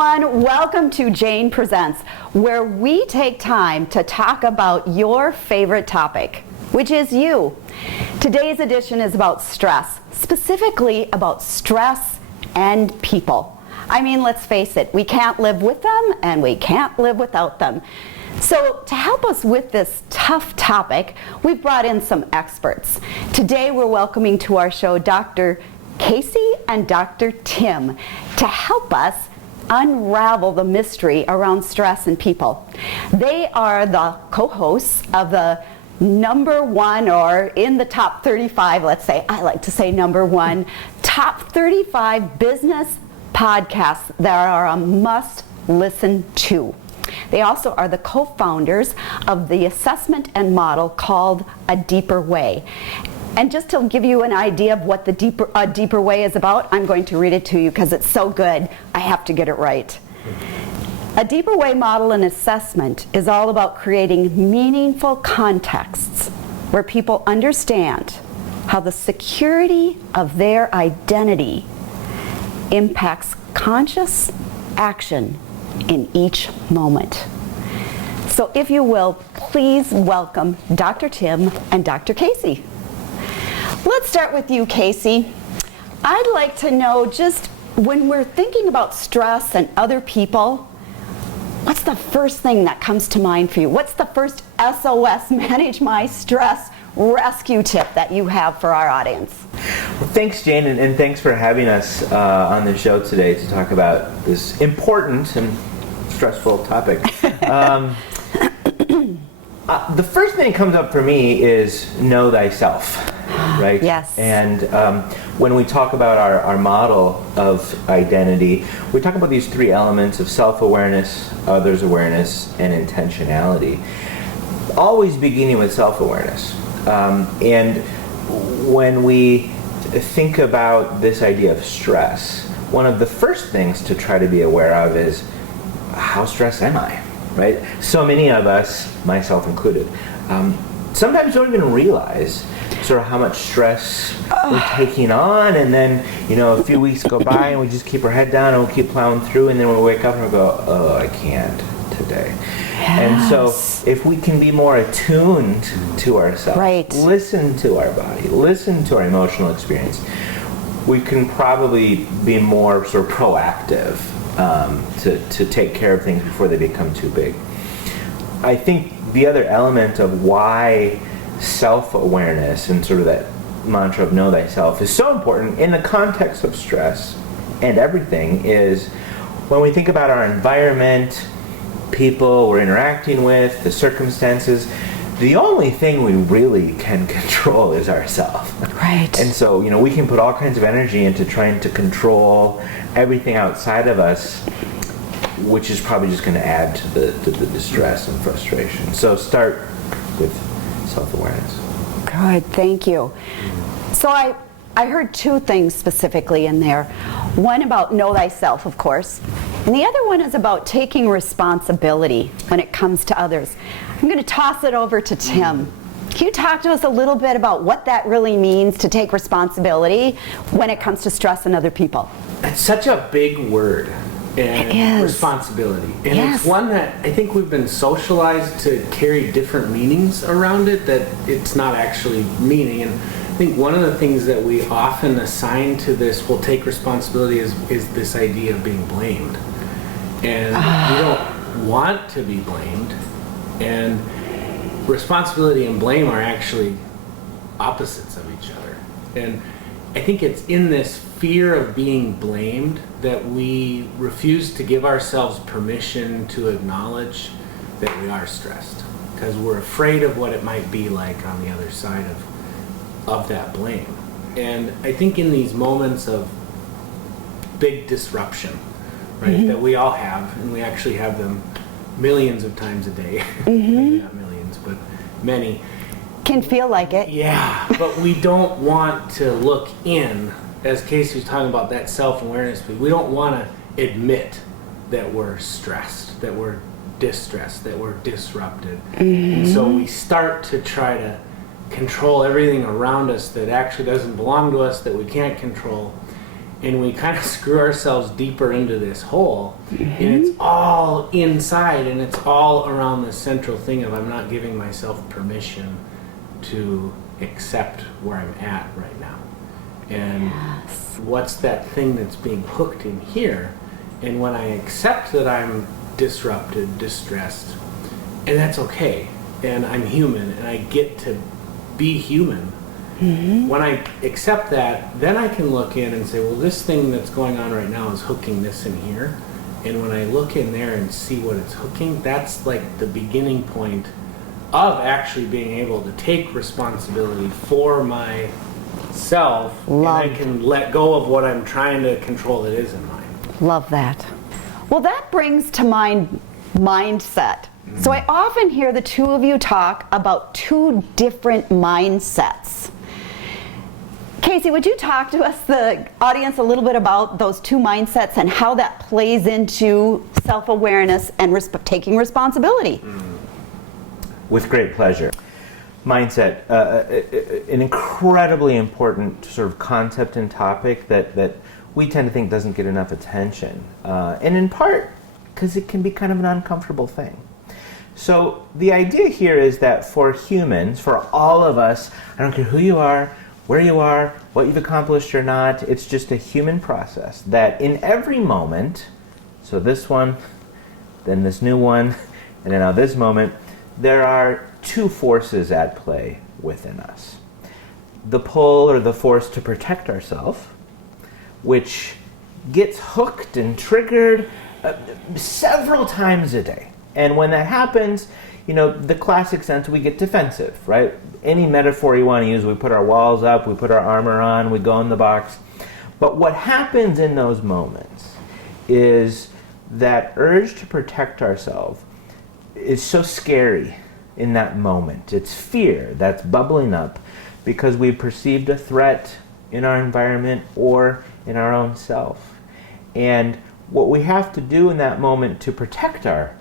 everyone, welcome to Jane Presents, where we take time to talk about your favorite topic, which is you. Today's edition is about stress, specifically about stress and people. I mean, let's face it, we can't live with them and we can't live without them. So to help us with this tough topic, we've brought in some experts. Today we're welcoming to our show Dr. Casey and Dr. Tim to help us unravel the mystery around stress and people. They are the co-hosts of the #1, or in the top 35, let's say, I like to say #1, top 35 business podcasts that are a must listen to. They also are the co-founders of the assessment and model called A Deeper Way. And just to give you an idea of what the Deeper Way is about, I'm going to read it to you because it's so good, I have to get it right. A Deeper Way model and assessment is all about creating meaningful contexts where people understand how the security of their identity impacts conscious action in each moment. So if you will, please welcome Dr. Tim and Dr. Casey. Let's start with you, Casey. I'd like to know, just when we're thinking about stress and other people, what's the first thing that comes to mind for you? What's the first SOS, manage my stress rescue tip that you have for our audience? Well, thanks, Jane, and thanks for having us on the show today to talk about this important and stressful topic. The first thing that comes up for me is know thyself, right? Yes. And when we talk about our model of identity, we talk about these three elements of self-awareness, others awareness, and intentionality. Always beginning with self-awareness. And when we think about this idea of stress, one of the first things to try to be aware of is, how stressed am I? Right? So many of us, myself included, sometimes don't even realize sort of how much stress we're taking on, and then a few weeks go by and we just keep our head down and we'll keep plowing through, and then we wake up and we go, oh, I can't today. Yes. And so if we can be more attuned to ourselves, right, listen to our body, listen to our emotional experience, we can probably be more sort of proactive to take care of things before they become too big. I think the other element of why self-awareness and sort of that mantra of know thyself is so important in the context of stress and everything is when we think about our environment, people we're interacting with, the circumstances, the only thing we really can control is ourselves. Right. And so, we can put all kinds of energy into trying to control everything outside of us, which is probably just going to add to the distress and frustration. So start with self-awareness. Good, thank you. So I heard two things specifically in there. One about know thyself, of course, and the other one is about taking responsibility when it comes to others. I'm going to toss it over to Tim. Can you talk to us a little bit about what that really means to take responsibility when it comes to stress and other people? It's such a big word, and responsibility. And yes, it's one that I think we've been socialized to carry different meanings around it that it's not actually meaning. And I think one of the things that we often assign to this, we'll take responsibility, is this idea of being blamed. And we don't want to be blamed. And responsibility and blame are actually opposites of each other. And I think it's in this fear of being blamed that we refuse to give ourselves permission to acknowledge that we are stressed, because we're afraid of what it might be like on the other side of that blame. And I think in these moments of big disruption, right, that we all have, and we actually have them millions of times a day, maybe not millions, but many. Can feel like it. Yeah, but we don't want to look in, as Casey was talking about, that self-awareness. We don't want to admit that we're stressed, that we're distressed, that we're disrupted. And so we start to try to control everything around us that actually doesn't belong to us, that we can't control. and we kind of screw ourselves deeper into this hole, and it's all inside, and it's all around the central thing of I'm not giving myself permission to accept where I'm at right now. And what's that thing that's being hooked in here? And when I accept that I'm disrupted, distressed, and that's okay, and I'm human, and I get to be human, when I accept that, then I can look in and say, well, this thing that's going on right now is hooking this in here. And when I look in there and see what it's hooking, that's like the beginning point of actually being able to take responsibility for myself. And I can let go of what I'm trying to control that isn't mine. Love that. Well, that brings to mind mindset. So I often hear the two of you talk about two different mindsets. Casey, would you talk to us, the audience, a little bit about those two mindsets and how that plays into self-awareness and taking responsibility? With great pleasure. Mindset, an incredibly important sort of concept and topic that we tend to think doesn't get enough attention. And in part, because it can be kind of an uncomfortable thing. So the idea here is that for humans, for all of us, I don't care who you are, where you are, what you've accomplished or not, it's just a human process that in every moment, so this one, then this new one, and then now this moment, there are two forces at play within us. The pull or the force to protect ourselves, which gets hooked and triggered several times a day. And when that happens, the classic sense, we get defensive, right? Any metaphor you want to use, we put our walls up, we put our armor on, we go in the box. But what happens in those moments is that urge to protect ourselves is so scary in that moment. It's fear that's bubbling up because we perceived a threat in our environment or in our own self. And what we have to do in that moment to protect our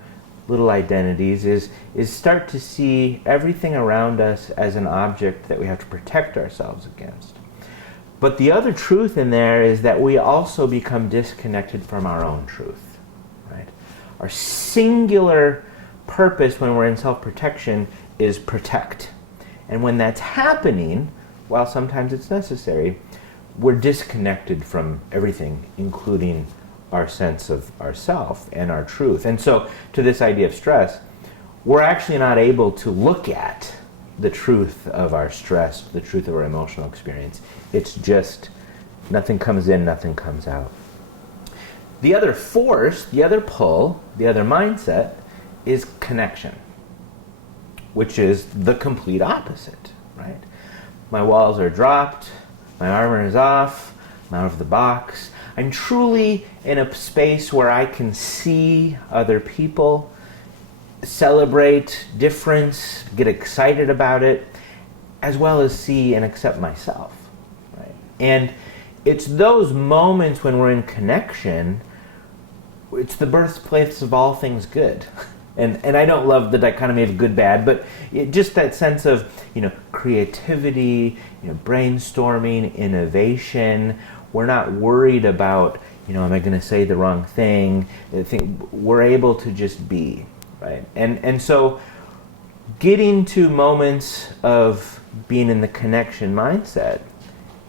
little identities is start to see everything around us as an object that we have to protect ourselves against. But the other truth in there is that we also become disconnected from our own truth, right? Our singular purpose when we're in self-protection is protect. And when that's happening, while sometimes it's necessary, we're disconnected from everything, including our sense of ourself and our truth. And so to this idea of stress, we're actually not able to look at the truth of our stress, the truth of our emotional experience. It's just nothing comes in, nothing comes out. The other force, the other pull, the other mindset is connection, which is the complete opposite, right? My walls are dropped, my armor is off, I'm out of the box. I'm truly in a space where I can see other people, celebrate difference, get excited about it, as well as see and accept myself. Right? And it's those moments when we're in connection, it's the birthplace of all things good. And I don't love the dichotomy of good, bad, but just that sense of, creativity, brainstorming, innovation. We're not worried about, am I going to say the wrong thing? We're able to just be, right? And so getting to moments of being in the connection mindset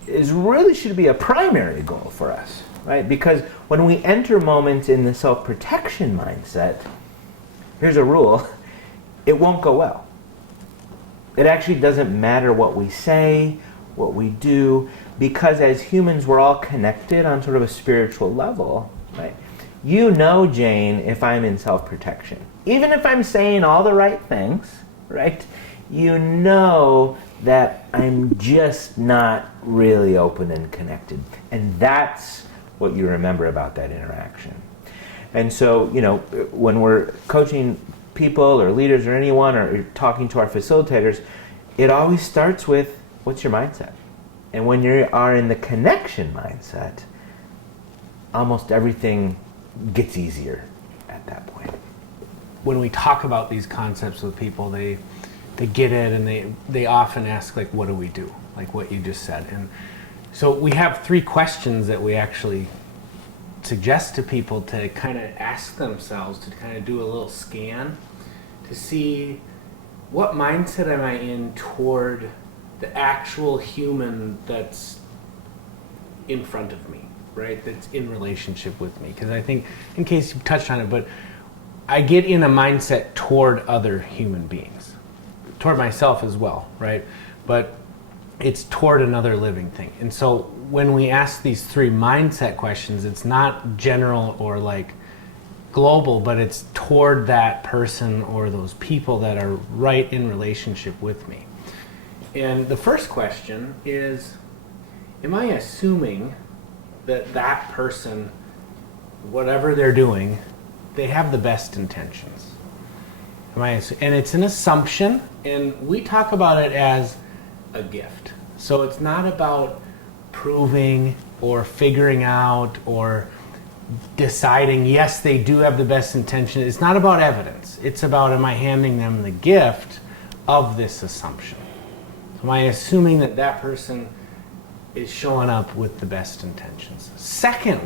really should be a primary goal for us, right? Because when we enter moments in the self-protection mindset, here's a rule, it won't go well. It actually doesn't matter what we say, what we do, because as humans we're all connected on sort of a spiritual level, right? Jane, if I'm in self-protection. Even if I'm saying all the right things, right? That I'm just not really open and connected. And that's what you remember about that interaction. And so, when we're coaching people or leaders or anyone or talking to our facilitators, it always starts with, what's your mindset? And when you are in the connection mindset, almost everything gets easier at that point. When we talk about these concepts with people, they get it, and they often ask, like, what do we do? Like what you just said. So we have 3 questions that we actually suggest to people to kind of ask themselves, to kind of do a little scan to see what mindset am I in toward the actual human that's in front of me, right? That's in relationship with me. Because I think, in case you touched on it, but I get in a mindset toward other human beings, toward myself as well, right? But it's toward another living thing. And so when we ask these 3 mindset questions, it's not general or like global, but it's toward that person or those people that are right in relationship with me. And the first question is, am I assuming that that person, whatever they're doing, they have the best intentions? And it's an assumption, and we talk about it as a gift. So it's not about proving or figuring out or deciding, yes, they do have the best intention. It's not about evidence. It's about, am I handing them the gift of this assumption? Am I assuming that that person is showing up with the best intentions? Second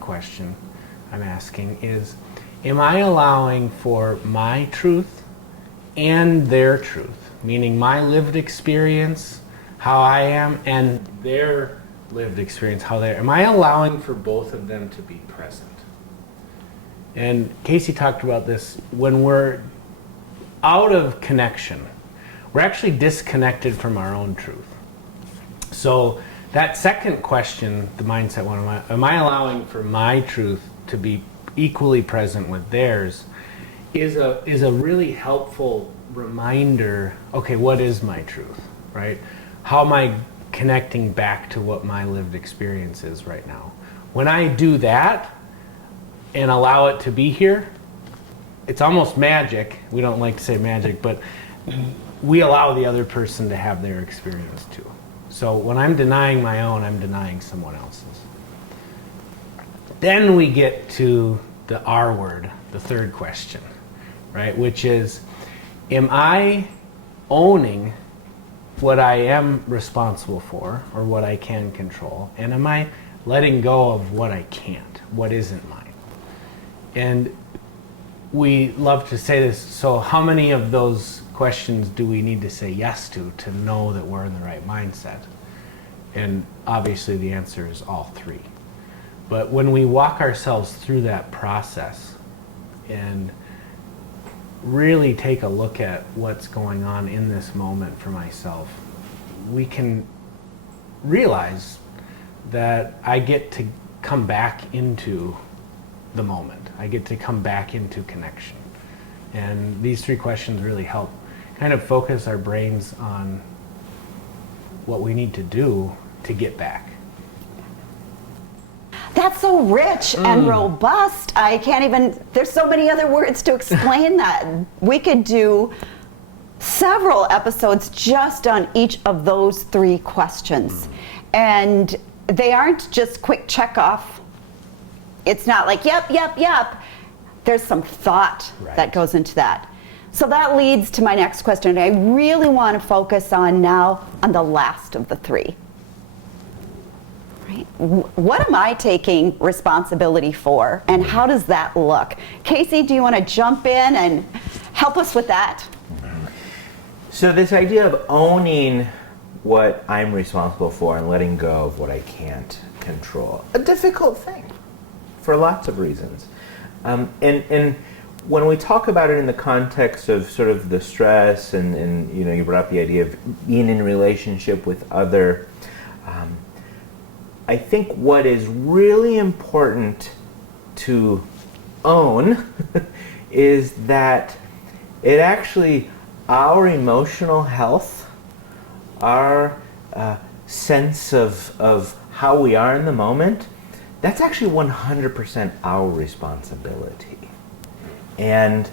question I'm asking is, am I allowing for my truth and their truth? Meaning my lived experience, how I am, and their lived experience, how they are. Am I allowing for both of them to be present? And Casey talked about this. When we're out of connection, we're actually disconnected from our own truth. So that second question, the mindset one, am I allowing for my truth to be equally present with theirs, is a really helpful reminder. Okay, what is my truth, right? How am I connecting back to what my lived experience is right now? When I do that and allow it to be here, it's almost magic. We don't like to say magic, but we allow the other person to have their experience too. So when I'm denying my own, I'm denying someone else's. Then we get to the R word, the third question, right? Which is, am I owning what I am responsible for or what I can control? And am I letting go of what I can't, what isn't mine? And we love to say this, so how many of those questions do we need to say yes to know that we're in the right mindset? And obviously the answer is all 3. But when we walk ourselves through that process and really take a look at what's going on in this moment for myself, we can realize that I get to come back into the moment. I get to come back into connection. And these 3 questions really help kind of focus our brains on what we need to do to get back. That's so rich and robust. I can't even, there's so many other words to explain that. We could do several episodes just on each of those 3 questions. And they aren't just quick check off. It's not like, yep. There's some thought that goes into that. So that leads to my next question. I really want to focus on now on the last of the 3. Right? What am I taking responsibility for, and how does that look? Casey, do you want to jump in and help us with that? So this idea of owning what I'm responsible for and letting go of what I can't control, a difficult thing for lots of reasons. And when we talk about it in the context of sort of the stress and you brought up the idea of being in relationship with other, I think what is really important to own is that it actually, our emotional health, our sense of how we are in the moment, that's actually 100% our responsibility. And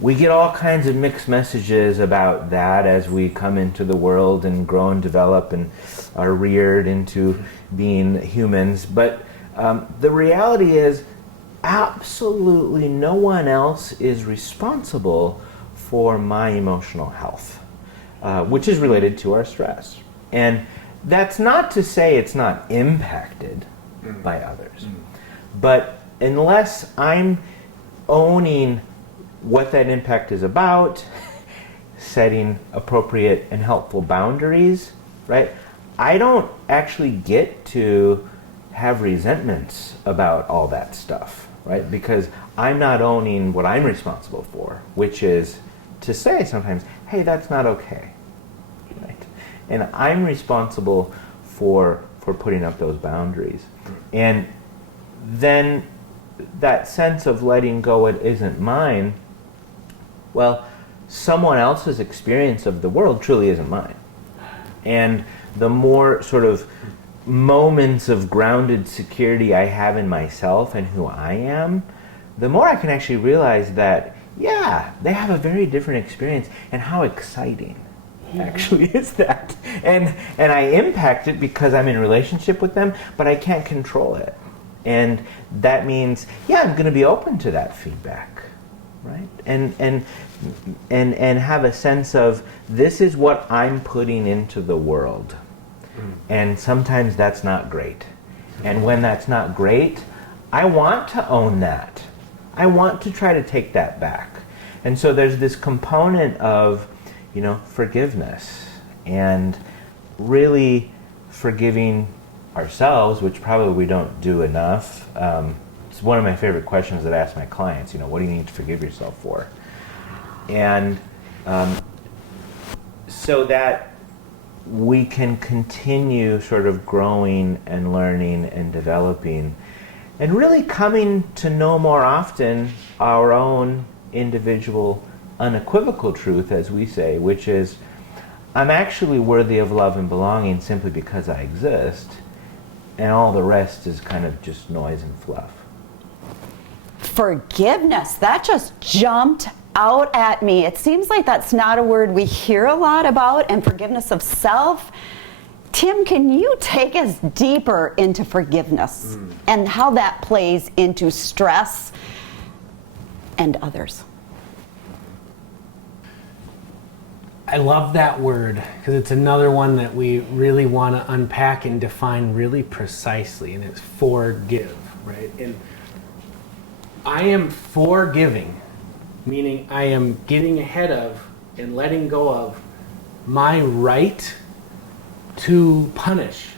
we get all kinds of mixed messages about that as we come into the world and grow and develop and are reared into being humans. But the reality is absolutely no one else is responsible for my emotional health, which is related to our stress. And That's not to say it's not impacted by others. But unless I'm owning what that impact is about, setting appropriate and helpful boundaries, right? I don't actually get to have resentments about all that stuff, right? Because I'm not owning what I'm responsible for, which is to say sometimes, hey, that's not okay, right? And I'm responsible for putting up those boundaries. And then that sense of letting go it isn't mine, well, someone else's experience of the world truly isn't mine. And the more sort of moments of grounded security I have in myself and who I am, the more I can actually realize that, yeah, they have a very different experience, and how exciting actually is that. And I impact it because I'm in a relationship with them, but I can't control it. And that means, yeah, I'm going to be open to that feedback, right? And have a sense of, this is what I'm putting into the world. And sometimes that's not great. And when that's not great, I want to own that. I want to try to take that back. And so there's this component of, forgiveness, and really forgiving ourselves, which probably we don't do enough. It's one of my favorite questions that I ask my clients, what do you need to forgive yourself for? And so that we can continue sort of growing and learning and developing and really coming to know more often our own individual unequivocal truth, as we say, which is, I'm actually worthy of love and belonging simply because I exist, and all the rest is kind of just noise and fluff. Forgiveness, that just jumped out at me. It seems like that's not a word we hear a lot about, and forgiveness of self. Tim, can you take us deeper into forgiveness and how that plays into stress and others? I love that word because it's another one that we really want to unpack and define really precisely, and it's forgive, right? And I am forgiving, meaning I am getting ahead of and letting go of my right to punish.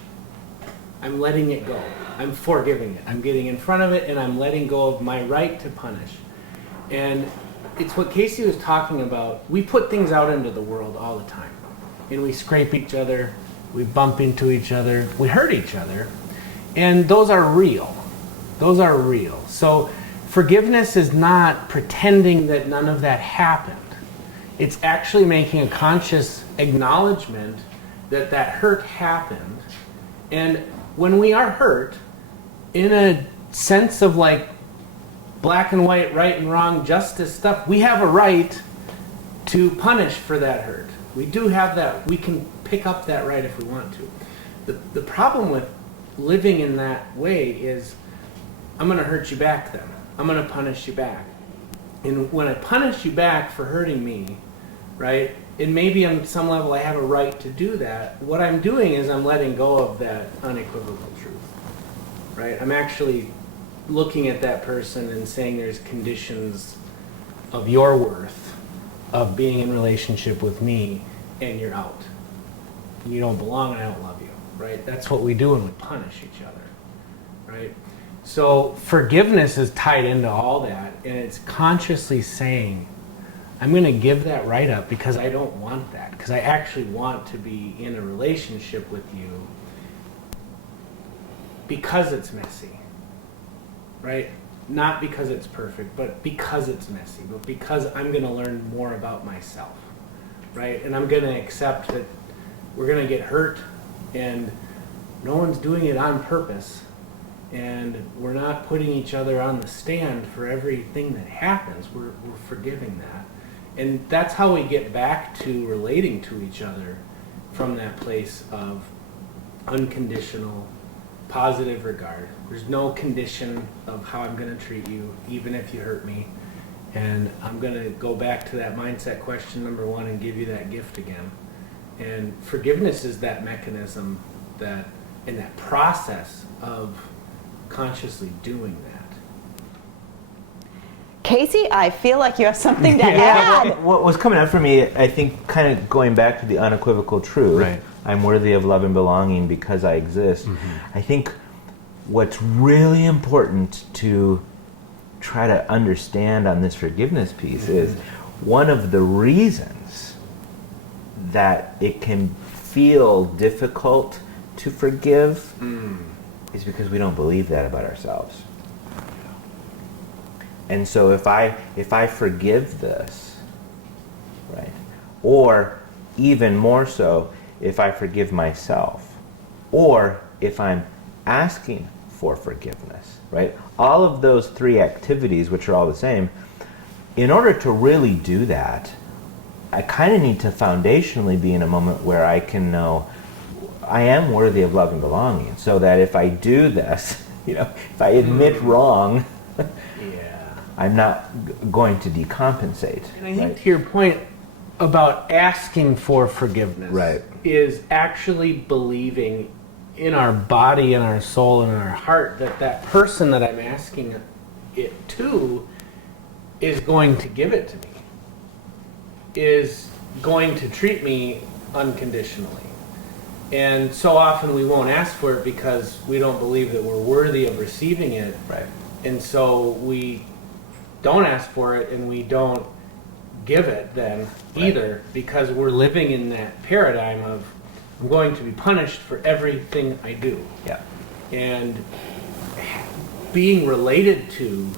I'm letting it go. I'm forgiving it. I'm getting in front of it, and I'm letting go of my right to punish. And it's what Casey was talking about. We put things out into the world all the time, and we scrape each other, we bump into each other, we hurt each other, and those are real. Those are real. So forgiveness is not pretending that none of that happened. It's actually making a conscious acknowledgement that that hurt happened. And when we are hurt, in a sense of like black and white, right and wrong, justice stuff, we have a right to punish for that hurt. We do have that. We can pick up that right if we want to. The problem with living in that way is, I'm going to hurt you back then. I'm going to punish you back. And when I punish you back for hurting me, right, and maybe on some level I have a right to do that, what I'm doing is I'm letting go of that unequivocal truth, right? I'm actually looking at that person and saying there's conditions of your worth, of being in relationship with me, and you're out. You don't belong, and I don't love you, right? That's what we do when we punish each other, right? So forgiveness is tied into all that, and it's consciously saying, I'm going to give that right up because I don't want that, because I actually want to be in a relationship with you because it's messy. Right? Not because it's perfect, but because it's messy, but because I'm going to learn more about myself, right? And I'm going to accept that we're going to get hurt, and no one's doing it on purpose, and we're not putting each other on the stand for everything that happens. We're forgiving that. And that's how we get back to relating to each other from that place of unconditional positive regard. There's no condition of how I'm going to treat you, even if you hurt me. And I'm going to go back to that mindset question number one and give you that gift again. And forgiveness is that mechanism that in that process of consciously doing that. Casey, I feel like you have something to add. What was coming up for me, I think, kind of going back to the unequivocal truth, Right. I'm worthy of love and belonging because I exist. I think what's really important to try to understand on this forgiveness piece is one of the reasons that it can feel difficult to forgive is because we don't believe that about ourselves. And so if I forgive this, right, or even more so, if I forgive myself, or if I'm asking for forgiveness, right, all of those three activities, which are all the same, in order to really do that, I kind of need to foundationally be in a moment where I can know I am worthy of love and belonging, so that if I do this, if I admit wrong, I'm not going to decompensate. And I think to your point about asking for forgiveness, Right. is actually believing in our body and our soul and our heart that that person that I'm asking it to is going to give it to me, is going to treat me unconditionally. And so often we won't ask for it because we don't believe that we're worthy of receiving it. Right. And so we don't ask for it and we don't give it then either, because we're living in that paradigm of I'm going to be punished for everything I do. Yeah. And being related to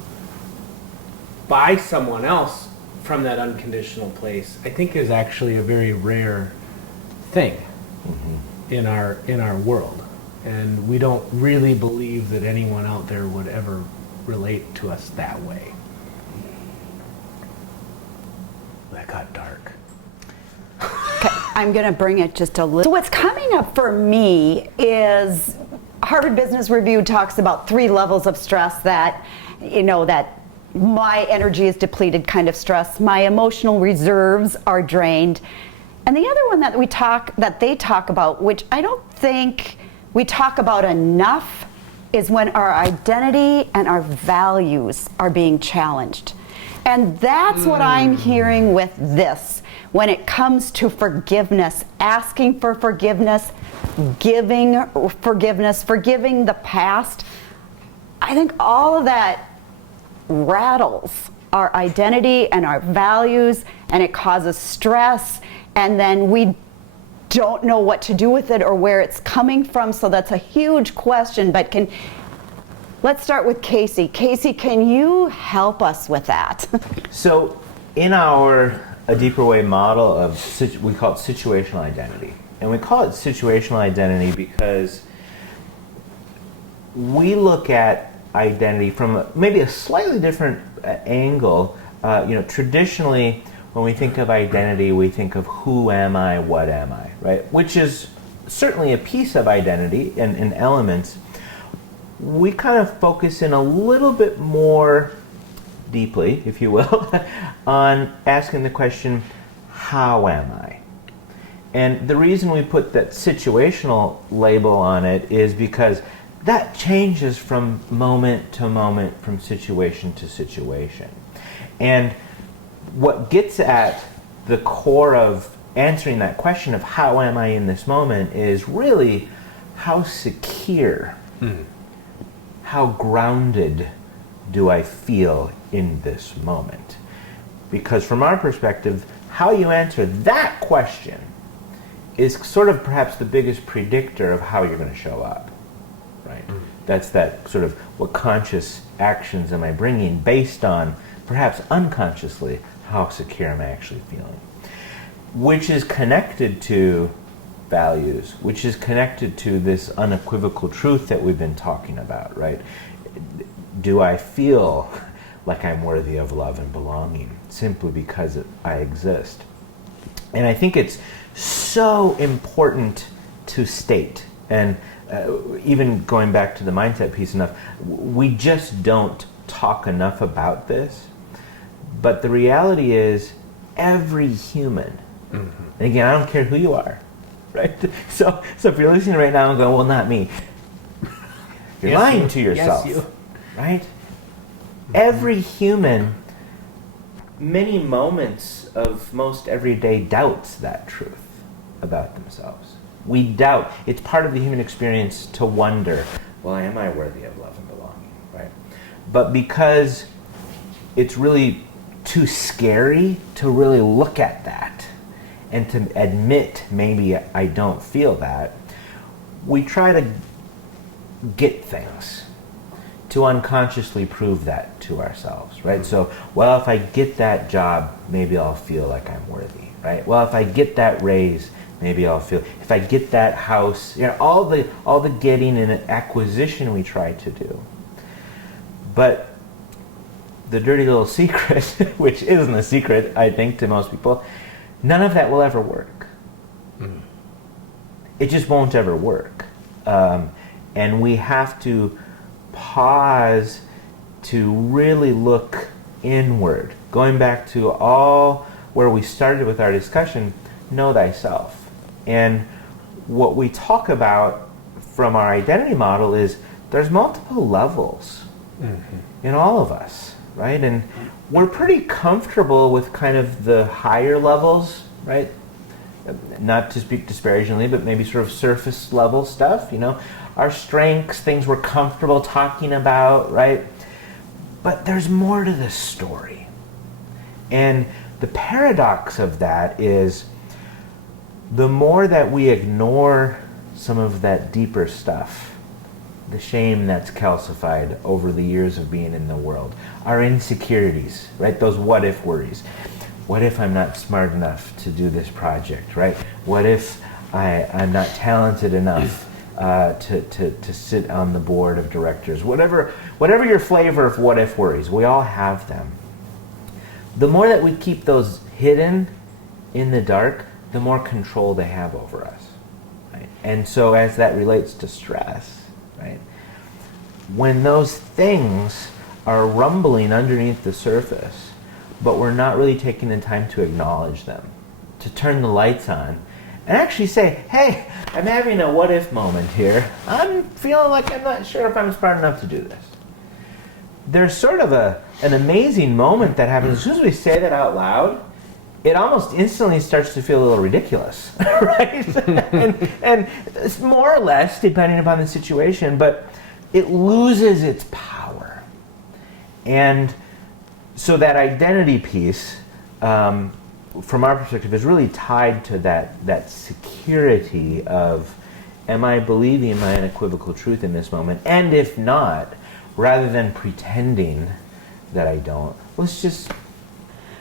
by someone else from that unconditional place, I think is actually a very rare thing in our world. And we don't really believe that anyone out there would ever relate to us that way. That got dark. Okay, I'm going to bring it just a little. So what's coming up for me is Harvard Business Review talks about 3 levels of stress that, that my energy is depleted kind of stress. My emotional reserves are drained. And the other one that they talk about, which I don't think we talk about enough, is when our identity and our values are being challenged. And that's what I'm hearing with this. When it comes to forgiveness, asking for forgiveness, giving forgiveness, forgiving the past, I think all of that rattles our identity and our values, and it causes stress, and then we don't know what to do with it or where it's coming from. So that's a huge question, but let's start with Casey. Casey, can you help us with that? So in our A Deeper Way model of, we call it situational identity. And we call it situational identity because we look at identity from maybe a slightly different angle. Traditionally, when we think of identity, we think of who am I, what am I, right? Which is certainly a piece of identity and elements. We kind of focus in a little bit more deeply, if you will, on asking the question, how am I? And the reason we put that situational label on it is because that changes from moment to moment, from situation to situation. And what gets at the core of answering that question of how am I in this moment is really how secure, how grounded do I feel in this moment? Because from our perspective, how you answer that question is sort of perhaps the biggest predictor of how you're going to show up, right? That's that sort of, what conscious actions am I bringing based on, perhaps unconsciously, how secure am I actually feeling? Which is connected to values, which is connected to this unequivocal truth that we've been talking about, right? Do I feel like I'm worthy of love and belonging simply because I exist? And I think it's so important to state, and even going back to the mindset piece enough, we just don't talk enough about this. But the reality is, every human, and again, I don't care who you are, right? So if you're listening right now and going, well, not me, you're Yes, lying you. to yourself, Yes, you. right? Every human, many moments of most everyday doubts that truth about themselves. We doubt. It's part of the human experience to wonder, well, am I worthy of love and belonging, right? But because it's really too scary to really look at that and to admit maybe I don't feel that, we try to get things to unconsciously prove that to ourselves, right? So, well, if I get that job, maybe I'll feel like I'm worthy, right? Well, if I get that raise, maybe I'll feel, if I get that house, all the getting and acquisition we try to do. But the dirty little secret, which isn't a secret, I think, to most people, none of that will ever work. It just won't ever work. And we have to pause to really look inward. Going back to all where we started with our discussion, know thyself. And what we talk about from our identity model is there's multiple levels in all of us, right? And we're pretty comfortable with kind of the higher levels, right? Not to speak disparagingly, but maybe sort of surface level stuff, our strengths, things we're comfortable talking about, right? But there's more to this story. And the paradox of that is the more that we ignore some of that deeper stuff, the shame that's calcified over the years of being in the world, our insecurities, right? Those what if worries. What if I'm not smart enough to do this project, right? What if I'm not talented enough to sit on the board of directors? Whatever your flavor of what if worries, we all have them. The more that we keep those hidden in the dark, the more control they have over us, right? And so as that relates to stress, right? When those things are rumbling underneath the surface, but we're not really taking the time to acknowledge them, to turn the lights on, and actually say, hey, I'm having a what-if moment here. I'm feeling like I'm not sure if I'm smart enough to do this. There's sort of an amazing moment that happens. As soon as we say that out loud, it almost instantly starts to feel a little ridiculous, right? and it's more or less, depending upon the situation, but it loses its power. And so that identity piece, from our perspective, is really tied to that security of, am I believing my unequivocal truth in this moment? And if not, rather than pretending that I don't, let's just...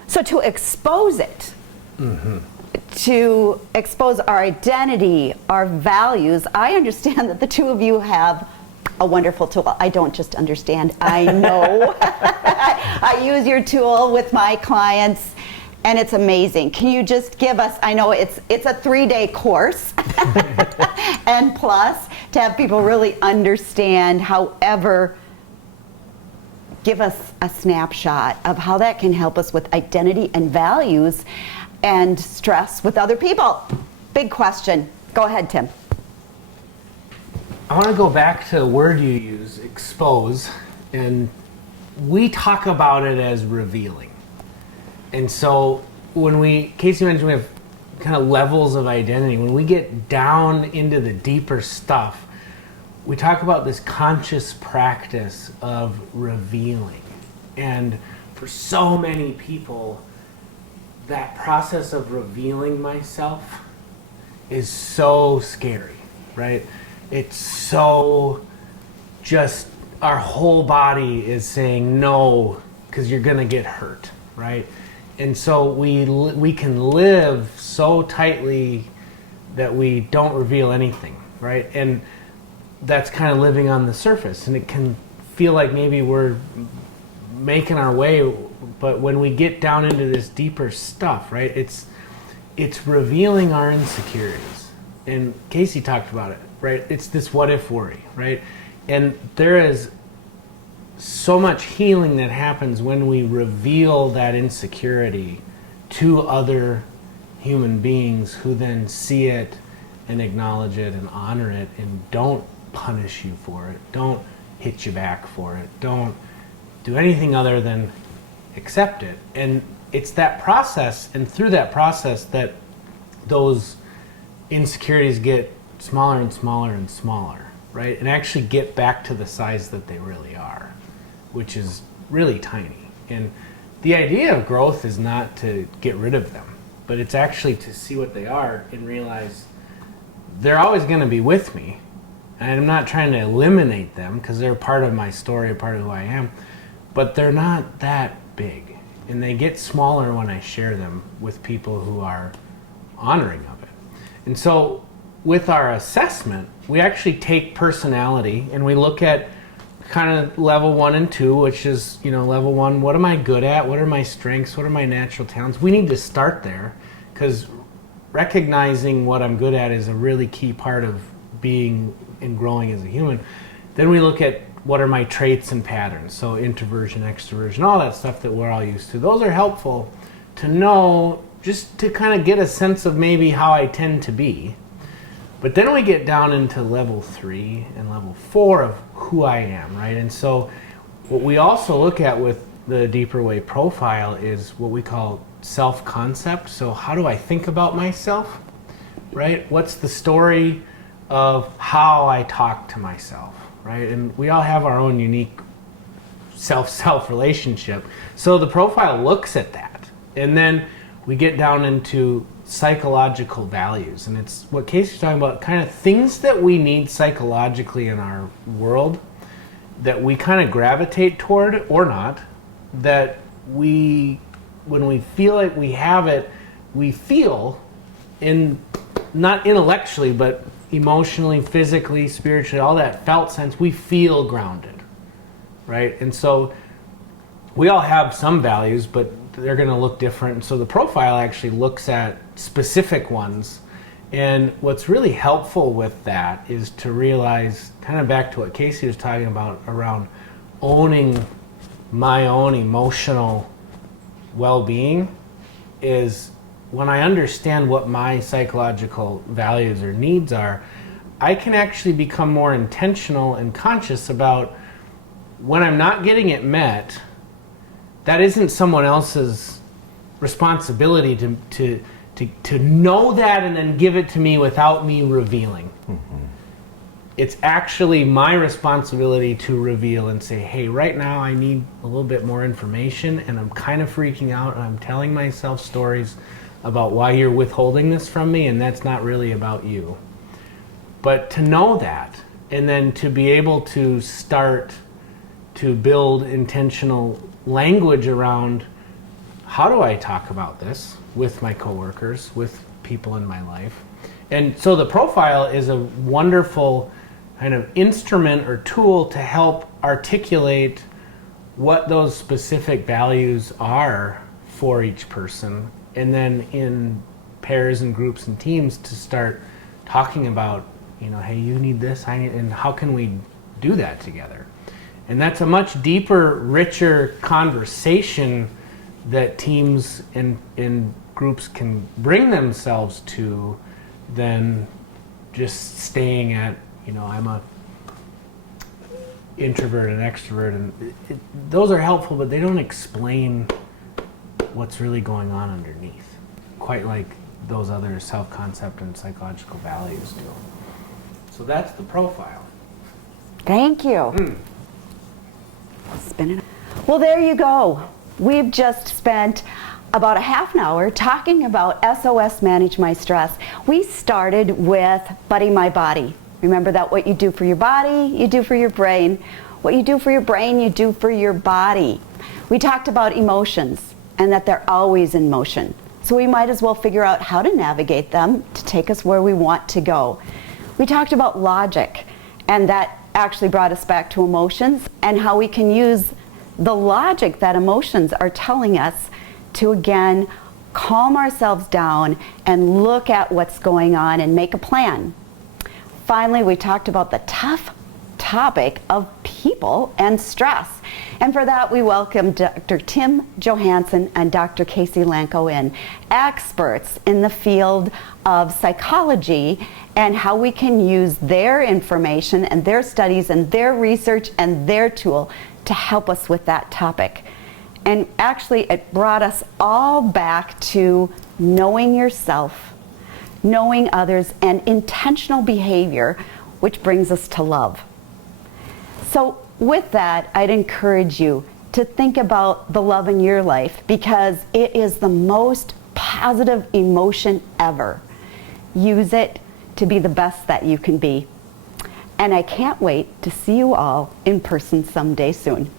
So to expose it, to expose our identity, our values, I understand that the two of you have a wonderful tool. I don't just understand, I know. I use your tool with my clients, and it's amazing. Can you just give us, I know it's a 3-day course, and plus, to have people really understand, however, give us a snapshot of how that can help us with identity and values and stress with other people. Big question. Go ahead, Tim. I want to go back to the word you use, expose, and we talk about it as revealing. And so when Casey mentioned we have kind of levels of identity, when we get down into the deeper stuff, we talk about this conscious practice of revealing. And for so many people, that process of revealing myself is so scary, right? It's so just, our whole body is saying no, because you're going to get hurt, right? And so we can live so tightly that we don't reveal anything, right? And that's kind of living on the surface, and it can feel like maybe we're making our way, but when we get down into this deeper stuff, right, it's revealing our insecurities. And Casey talked about it, right? It's this what if worry, right? And there is so much healing that happens when we reveal that insecurity to other human beings who then see it and acknowledge it and honor it, and don't punish you for it. Don't hit you back for it. Don't do anything other than accept it. And it's that process, and through that process, that those insecurities get smaller and smaller and smaller, right? And actually get back to the size that they really are, which is really tiny. And the idea of growth is not to get rid of them, but it's actually to see what they are and realize they're always going to be with me. And I'm not trying to eliminate them because they're part of my story, a part of who I am, but they're not that big. And they get smaller when I share them with people who are honoring of it. And so with our assessment, we actually take personality and we look at kind of level 1 and 2, which is, level 1, what am I good at? What are my strengths? What are my natural talents? We need to start there, because recognizing what I'm good at is a really key part of being and growing as a human. Then we look at what are my traits and patterns. So introversion, extroversion, all that stuff that we're all used to. Those are helpful to know, just to kind of get a sense of maybe how I tend to be. But then we get down into level 3 and level 4 of who I am, right? And so what we also look at with the Deeper Way profile is what we call self-concept. So how do I think about myself, right? What's the story of how I talk to myself, right? And we all have our own unique self-self relationship. So the profile looks at that. And then we get down into psychological values. And it's what Casey's talking about, kind of things that we need psychologically in our world that we kind of gravitate toward or not, that when we feel like we have it, we feel not intellectually, but emotionally, physically, spiritually, all that felt sense, we feel grounded, right? And so we all have some values, but they're going to look different. So the profile actually looks at specific ones. And what's really helpful with that is to realize, kind of back to what Casey was talking about around owning my own emotional well-being, is when I understand what my psychological values or needs are, I can actually become more intentional and conscious about when I'm not getting it met. That isn't someone else's responsibility to know that and then give it to me without me revealing. Mm-hmm. It's actually my responsibility to reveal and say, hey, right now I need a little bit more information, and I'm kind of freaking out, and I'm telling myself stories about why you're withholding this from me, and that's not really about you. But to know that, and then to be able to start to build intentional language around, how do I talk about this with my coworkers, with people in my life? And so the profile is a wonderful kind of instrument or tool to help articulate what those specific values are for each person, and then in pairs and groups and teams to start talking about, hey, you need this, and how can we do that together? And that's a much deeper, richer conversation that teams and groups can bring themselves to than just staying at, I'm a introvert and extrovert. And those are helpful, but they don't explain what's really going on underneath, quite like those other self-concept and psychological values do. So that's the profile. Thank you. Spin it. Well, there you go. We've just spent about a half an hour talking about SOS Manage My Stress. We started with Buddy My Body. Remember that what you do for your body, you do for your brain. What you do for your brain, you do for your body. We talked about emotions and that they're always in motion. So we might as well figure out how to navigate them to take us where we want to go. We talked about logic, and that actually brought us back to emotions and how we can use the logic that emotions are telling us to, again, calm ourselves down and look at what's going on and make a plan. Finally, we talked about the tough topic of people and stress. And for that, we welcome Dr. Tim Johansson and Dr. Casey Lankow in, experts in the field of psychology and how we can use their information and their studies and their research and their tool to help us with that topic. And actually, it brought us all back to knowing yourself, knowing others, and intentional behavior, which brings us to love. So with that, I'd encourage you to think about the love in your life, because it is the most positive emotion ever. Use it to be the best that you can be. And I can't wait to see you all in person someday soon.